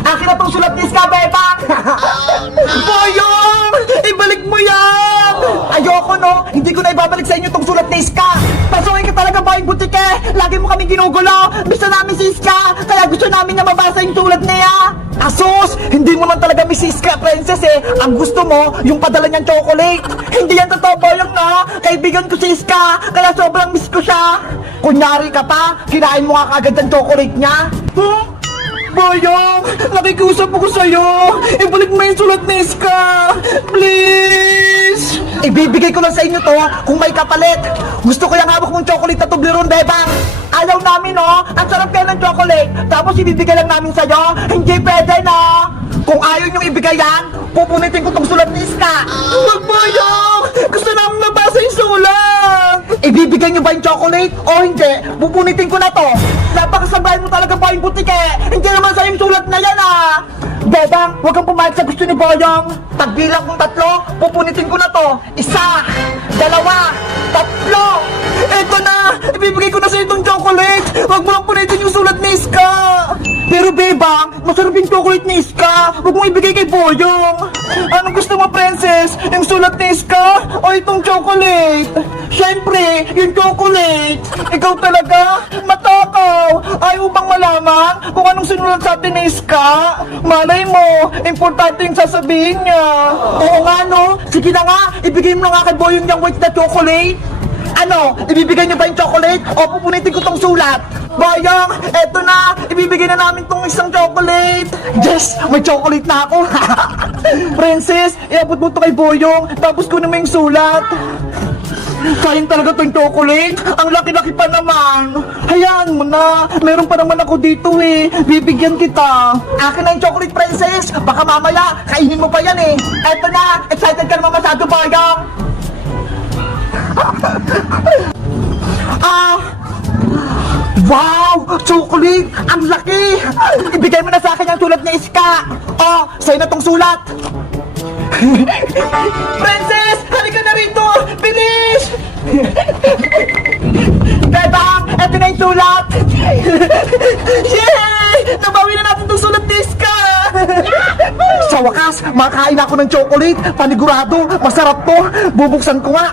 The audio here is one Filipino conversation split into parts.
Akin na tong sulat ni Iska, Bebang! Boyong! Ibalik mo yan! Ayoko, no? Hindi ko na ibabalik sa inyo tong sulat ni Iska! Pasukin ka talaga, Boyong Butike! Lagi mo kami ginugulo! Gusto namin si Iska! Kaya gusto namin na mabasa yung sulat niya! Asus! Hindi mo lang talaga miss si Iska, Princess eh! Ang gusto mo, yung padala niyang chocolate! Hindi yan totoo, Boyong, no? Kaibigan ko si Iska! Kaya sobrang miss ko siya! Kunyari ka pa, kinain mo nga kagad ang chocolate niya! Huh? Boyong! Nakikusap ako sa'yo! Ibalik mo yung sulat ni Iska! Please! Ibibigay ko lang sa inyo to kung may kapalit! Gusto ko yung hawak mong chocolate na Toblerone, Bebang! Ayaw namin, no? Ang sarap kayo ng chocolate! Tapos ibibigay lang namin sa'yo! Hindi pwede, no? Kung ayaw niyong ibigay yan, pupunitin ko tong sulat ni Iska! Huwag, Boyong! Gusto namin mabasa yung sulat! Ibibigay niyo ba yung chocolate o hindi? Pupunitin ko na to! Napakasabayan mo talaga, Boyong Butike! Hindi naman sa'yo yung sulat na yan, ah! Bebang, huwag kang pumayag sa gusto ni Boyong! Pagbilang kong 3, pupunitin ko na to! 1, 2, 3! Eto na! Ibibigay ko na sa'yo itong chocolate! Huwag mo lang punitin yung sulat ni Iska! Pero Bebang, masarap yung chocolate ni Iska! Huwag mo ibigay kay Boyong! Anong gusto mo, Princess? Yung sulat ni Iska o itong chocolate? Siyempre, yung chocolate! Ikaw talaga? Matakaw! Ayaw bang malaman kung anong sinulat sa atin ni Iska? Malay mo, importante yung sasabihin niya! Oo nga, no? Sige na nga, ibigay mo na nga kay Boyong yung white na chocolate! Ano? Ibibigay niyo ba yung chocolate o pupunitin ko tong sulat? Boyong, eto na! Ibibigay na namin tong isang chocolate! Yes! May chocolate na ako! Princess, iabot mo to kay Boyong, tapos kunin mo yung sulat! Sayang talaga tong chocolate! Ang laki-laki pa naman! Hayaan mo na! Meron pa naman ako dito eh! Bibigyan kita! Akin na yung chocolate, Princess! Baka mamaya, kainin mo pa yan eh! Eto na! Excited ka naman masyado, Boyong! Wow! Chocolate! Ang laki! Ibigay mo na sa akin yung sulat ni Iska! Oh, sa'yo na tong sulat! Princess! Halika na rito! Bilis! Bebang! Eto na yung sulat! Yay! Nabawi na natin tong sulat ni Iska! Sa wakas, makain ako ng chocolate! Panigurado! Masarap to! Bubuksan ko nga!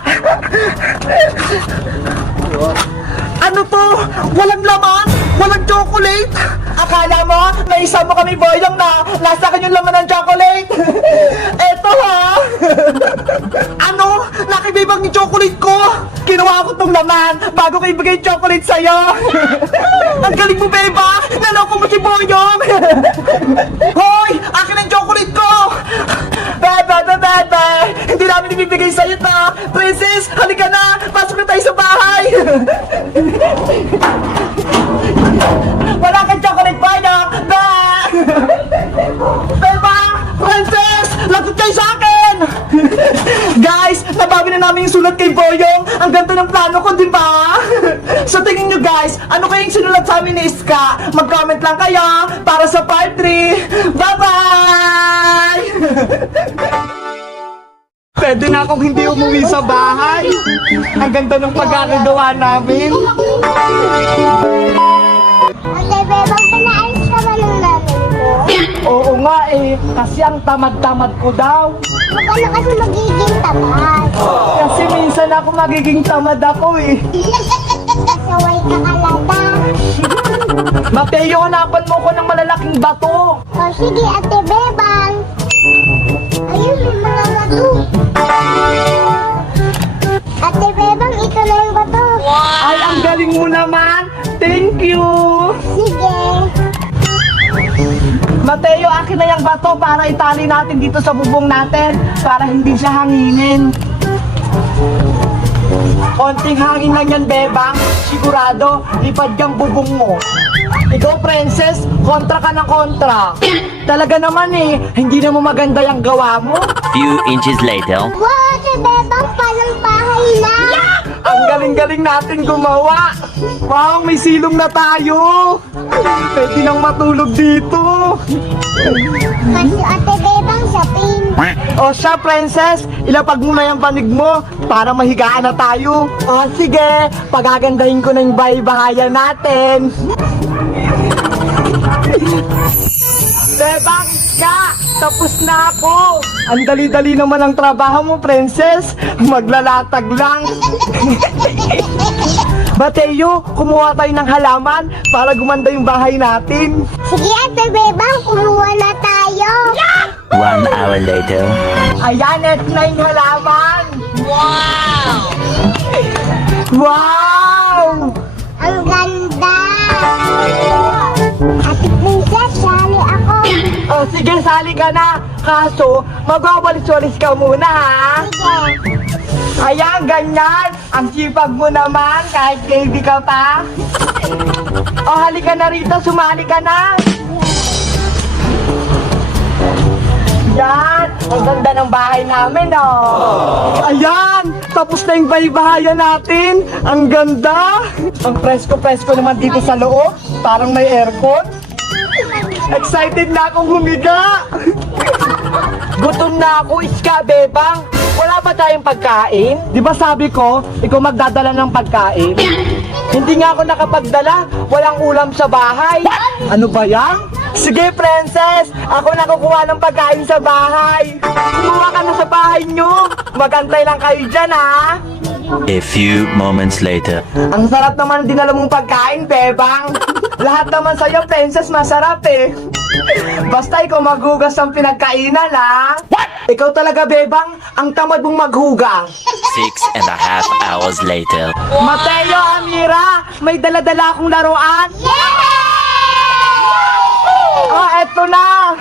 Ano to? Walang laman? Walang chocolate? Akala mo, naisama kami, Boyong, na nasa akin yung laman ng chocolate? Eto ha? Ano? Nakibibang yung chocolate ko? Kinuha ko tong laman bago ko ibigay yung chocolate sa'yo. Ang galing mo, Beba! Naloko mo si Boyong! Hoy! Akin ang chocolate ko! Bebe! Hindi namin ibibigay sa'yo to! Princess, halika na! Pasok na tayo sa bahay! Wala kang chocolate, Boyong! Beba! Princess! Lagot kayo sa akin! Guys, nabawi na namin yung sulat kay Boyong. Ang ganda ng plano ko, di ba? So tingin nyo guys, ano kayong sinulat sa amin ni Iska? Mag-comment lang kayo para sa part 3. Bye-bye! Pwede na akong hindi umuwi sa bahay. Ang ganda ng pagkakagawa namin. Ate Bebang, pinaayos ka ba ng namin ko? Oo nga eh, kasi ang tamad-tamad ko daw. Magkano kasi magiging tamad? Kasi minsan ako magiging tamad ako eh. Saway ka kalata. Mateo, hanapan mo ko ng malalaking bato. O sige, Ate Bebang. Ayun, may mga bato. Ate Bebang, ito na yung bato. Ay, ang galing mo naman. Thank you. Sige. Mateo, akin na yung bato para itali natin dito sa bubong natin para hindi siya hanginin. Konting hangin lang yan, Bebang. Sigurado, lipad yung bubong mo. Ikaw, Princess, kontra ka ng kontra. Talaga naman eh, hindi na mo maganda yung gawa mo. Few inches later. Wow, Ate Bebang, palang bahay na. Ang galing-galing natin gumawa. Wow, may silong na tayo. Pwede nang matulog dito. Kasi Ate Bebang sa pin. O siya, Princess, ilapag mo na yung panig mo para mahigaan na tayo. O sige, pagagandahin ko na yung bahay-bahayan natin. Tapos na ako. Ang dali-dali naman ang trabaho mo, princess. Maglalatag lang. Mateo, kumuha tayo ng halaman para gumanda yung bahay natin. Sige, Ate Bebang, kumuha na tayo. 1 hour later. Ayan, eto na yung halaman. Wow! Ang ganda. Ate Princess, sali ako. Oh, sige, sali ka na. Kaso, magwawalis-walis ka muna, ha? Sige. Ayan, ganyan. Ang sipag mo naman, kahit baby ka pa. Oh, halika na rito, sumali ka na. Yan, ang ganda ng bahay namin, oh. Ayan, tapos na yung bahay-bahayan natin. Ang ganda. Ang presko-presko naman dito sa loob. Parang may aircon. Excited na akong humiga. Gutom na ako, Iska, Bebang. Wala ba tayong pagkain? Di ba sabi ko, ikaw magdadala ng pagkain? Hindi nga ako nakapagdala. Walang ulam sa bahay. Ano ba yan? Sige, princess. Ako nakukuha ng pagkain sa bahay. Kumuha ka na sa bahay nyo. Magantay lang kayo dyan, ha? A few moments later. Ang sarap naman ang dinala mong pagkain, Bebang. Lahat naman sa'yo, princess, masarap eh. Basta ikaw maghugas ng pinagkainan, ha? What? Ikaw talaga, Bebang, ang tamad mong maghugas. 6.5 hours later. Mateo, Amira, may dala-dala akong laruan. Oh, eto na.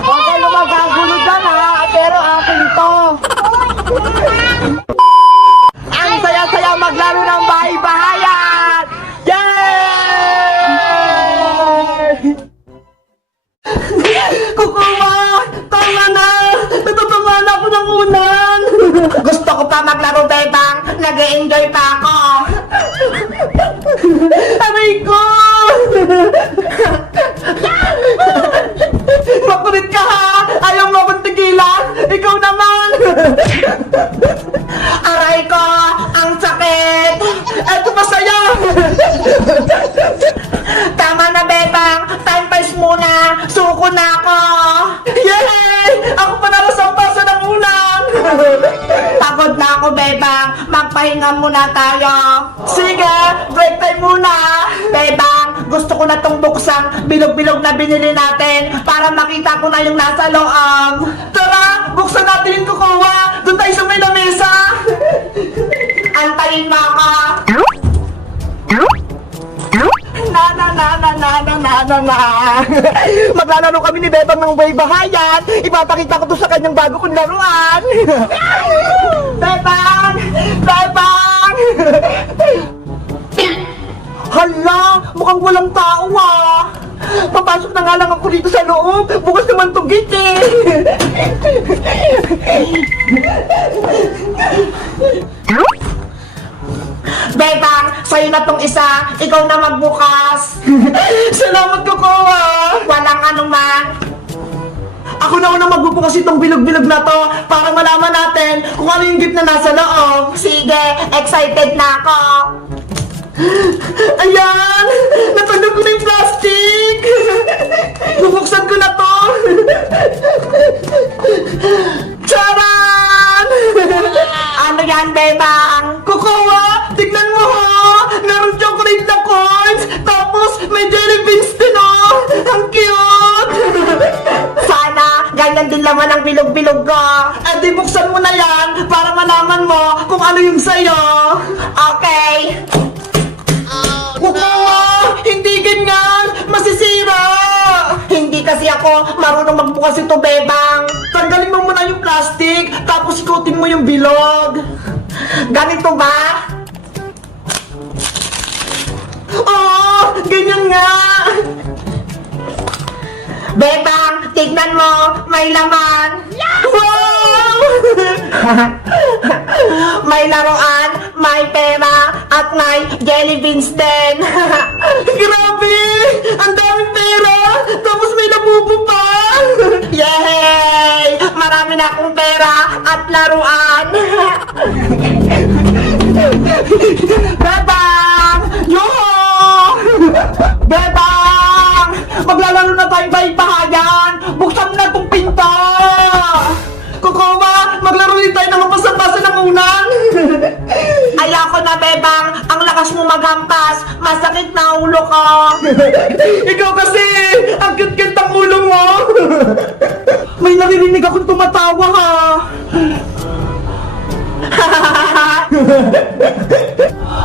Huwag kayo magagulo dyan, ha? Pero akin to. Ang saya-saya maglaro ng bahay-bahayan! Yay! Kukuha! Tama na! Natutuma na ako ng unan! Gusto ko pa maglaro, Bebang! Nag-e-enjoy pa ako! Aray ko! Makulit ka, ha! Ayaw mo akong tigilan! Ikaw naman! Aray ko! Ang sakit! Eto pa sa'yo! Tama na, Bebang! Time pass muna! Suko na ako! Yay! Ako pa nalasampasan ng ulan! Pagod na ako, Bebang! Magpahinga muna tayo! Sige! Break time muna! Bebang! Gusto ko na tong buksang bilog-bilog na binili natin para makita ko na yung nasa loob! Tara! Buksan natin yung kukuha! Doon tayo sa may lamesa! Antayin mo ako! Maglalaro kami ni Bebang ng bahay-bahayan. Ipapakita ko to sa kanyang bago kong laruan. Bebang! Bebang! Hala! Mukhang walang tao, ah! Papasok na nga lang ako dito sa loob. Bukas naman tong gate, eh. Bebang, sa'yo na tong isa. Ikaw na magbukas. Salamat, Kukuha. Walang anuman. Ako na unang magbubukas itong bilog-bilog na to para malaman natin kung ano yung gift na nasa loob. Sige, excited na ako. Ayan! Natanggal ko na yung plastic! Bubuksan ko na to! Charan! Ano yan, Bebang? Kukuha! Tignan mo, ho! Meron chocolate na coins! Tapos may jelly beans din, oh! Ang cute! Sana ganyan din laman ang bilog-bilog ko. Eh di buksan mo na yan para malaman mo kung ano yung sayo. Okay. Kukuha! Hindi ganyan! Masisira! Hindi kasi ako marunong magbukas ito, Bebang. Tanggalin mo muna yung plastic, tapos ikutin mo yung bilog. Ganito ba? Oh! Ganyan nga! Bebang, tignan mo, may laman. Wow! May laruan, may pera, at may jelly beans din. Grabe! Ang daming pera! Tapos may labubo pa! Yay! Marami na akong pera at laruan. Bebang! Yoho! Bebang! Maglalaro na tayo bahay-bahayan! Buksan maghampas. Masakit na ulo ko. Ikaw kasi, ang cute-cute ang ulo mo. May naririnig akong tumatawa ha.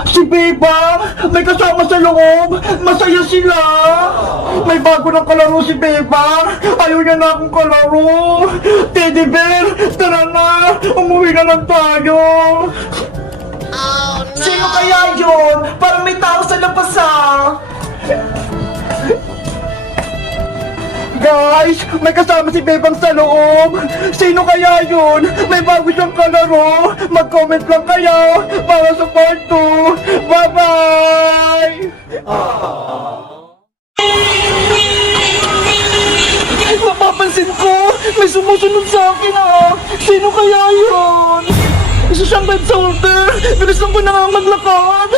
Si Bebang, may kasama sa loob. Masaya sila. May bago ng kalaro si Bebang. Ayaw niya na akong kalaro. Teddy Bear, tara na. Umuwi na lang tayo. Sino kaya yun? Parang may tao sa labas ah. Guys, may kasama si Bebang sa loob. Sino kaya yun? May bago siyang kalaro. Mag-comment lang kayo para sa part 2. Bye-bye! Napapansin ko, may sumusunod sa akin ah. Sino kaya yun? Isa siyang red soldier. Bilisan ko na nga maglakad.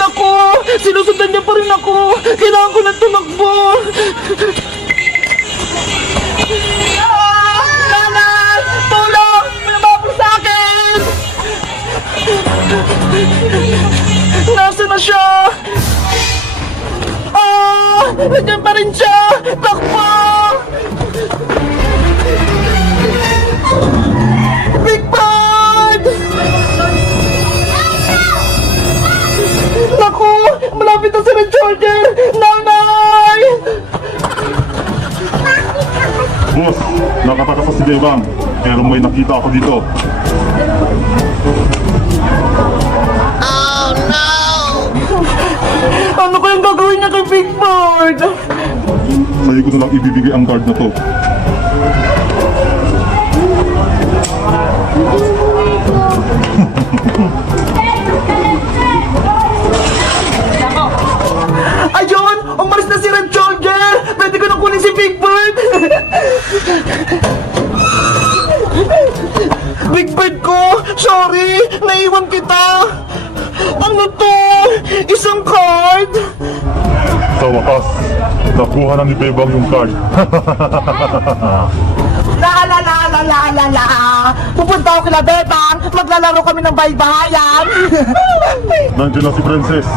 Naku! Sinusundan niya pa rin ako! Kailangan ko na tumakbo! Nanay! Tulong! May nababol sa akin! Nasaan na siya? Nandiyan pa rin siya! Takbo! Big Bird! Naku! Malapit na si Red Soldier! Nanay! Boss, nakatakas sa si Bebang. Pero may nakita ako dito. Ano kayang gagawin niya kay Big Bird? Sa'yo ko na lang ibibigay ang card na to. Ayun! Umalis na si Red Soldier! Pwede ko na kunin si Big Bird! Big Bird ko! Sorry! Naiwan kita! Ano to? Isang card? Sa wakas, nakuha na ni Bebang yung card. La la la la la la la! Pupunta ako kila Bebang! Maglalaro kami ng baybayan! Nandiyan na si Princess.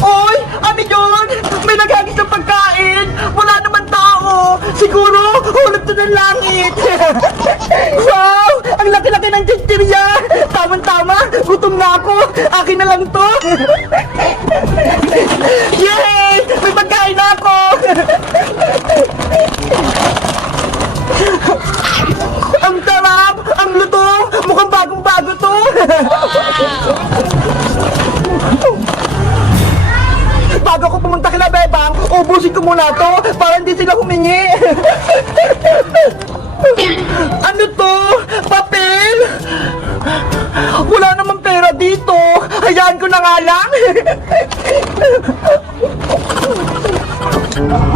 Oy! Ano yun? May naghagis ng pagkain! Wala naman tao! Siguro, hulog to ng langit! Wow! Ang laki-laki ng chichirya! Tama-tama! Gutom na ako! Akin na lang to! Yay! May pagkain na ako! Ang tarap! Ang luto! Mukhang bagong-bago to! Bago ako pumunta kila Bebang, ubusin ko muna to para hindi sila humingi. Ano to? Papel? Wala namang pera dito. Hayaan ko na nga lang.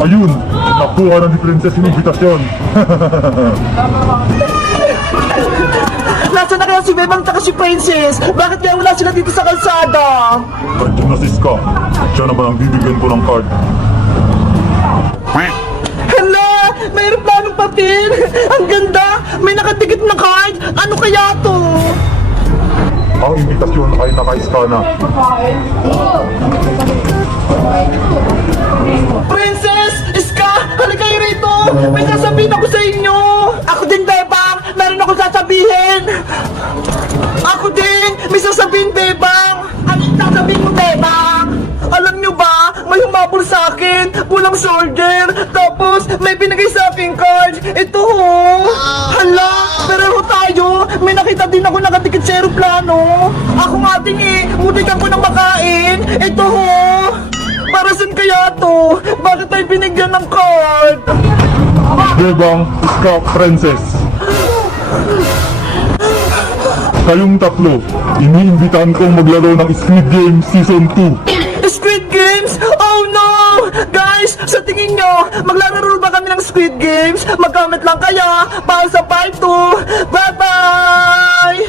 Ayun, nakuha na ni Princess yung invitasyon. Nasaan na kaya si Bebang tsaka si Princess? Bakit kaya wala sila dito sa kalsada? Nandiyan na si Ska. Siya naman ang bibigyan ko ng card. Hala! May aeroplanong papel! Ang ganda! May nakadikit na card! Ano kaya to? Ang invitasyon ay naka-Ska na. Princess! Iska! Halika kayo rito! May sasabihin ako sa inyo! Ako din, Bebang! Meron ako sasabihin! Ako din! May sasabihin, Bebang! Ano yung sasabihin mo, Bebang? Alam nyo ba? May humabol sa akin! Pulang soldier! Tapos, may binigay sa akin card! Ito ho! Hala! Pero tayo! May nakita din ako nakatikit sa aeroplano! Ako nga din eh! Mutikan ko ng makain! Ito ho! Para saan kaya to? Bakit tayo binigyan ng card? Bebang, Ska, Princess. Kayong tatlo, iniimbitahan kong maglaro ng Squid Game Season 2. Squid Games? Oh no! Guys, sa tingin nyo, maglalaro ba kami ng Squid Games? Mag-comment lang kayo para sa part 2. Bye-bye!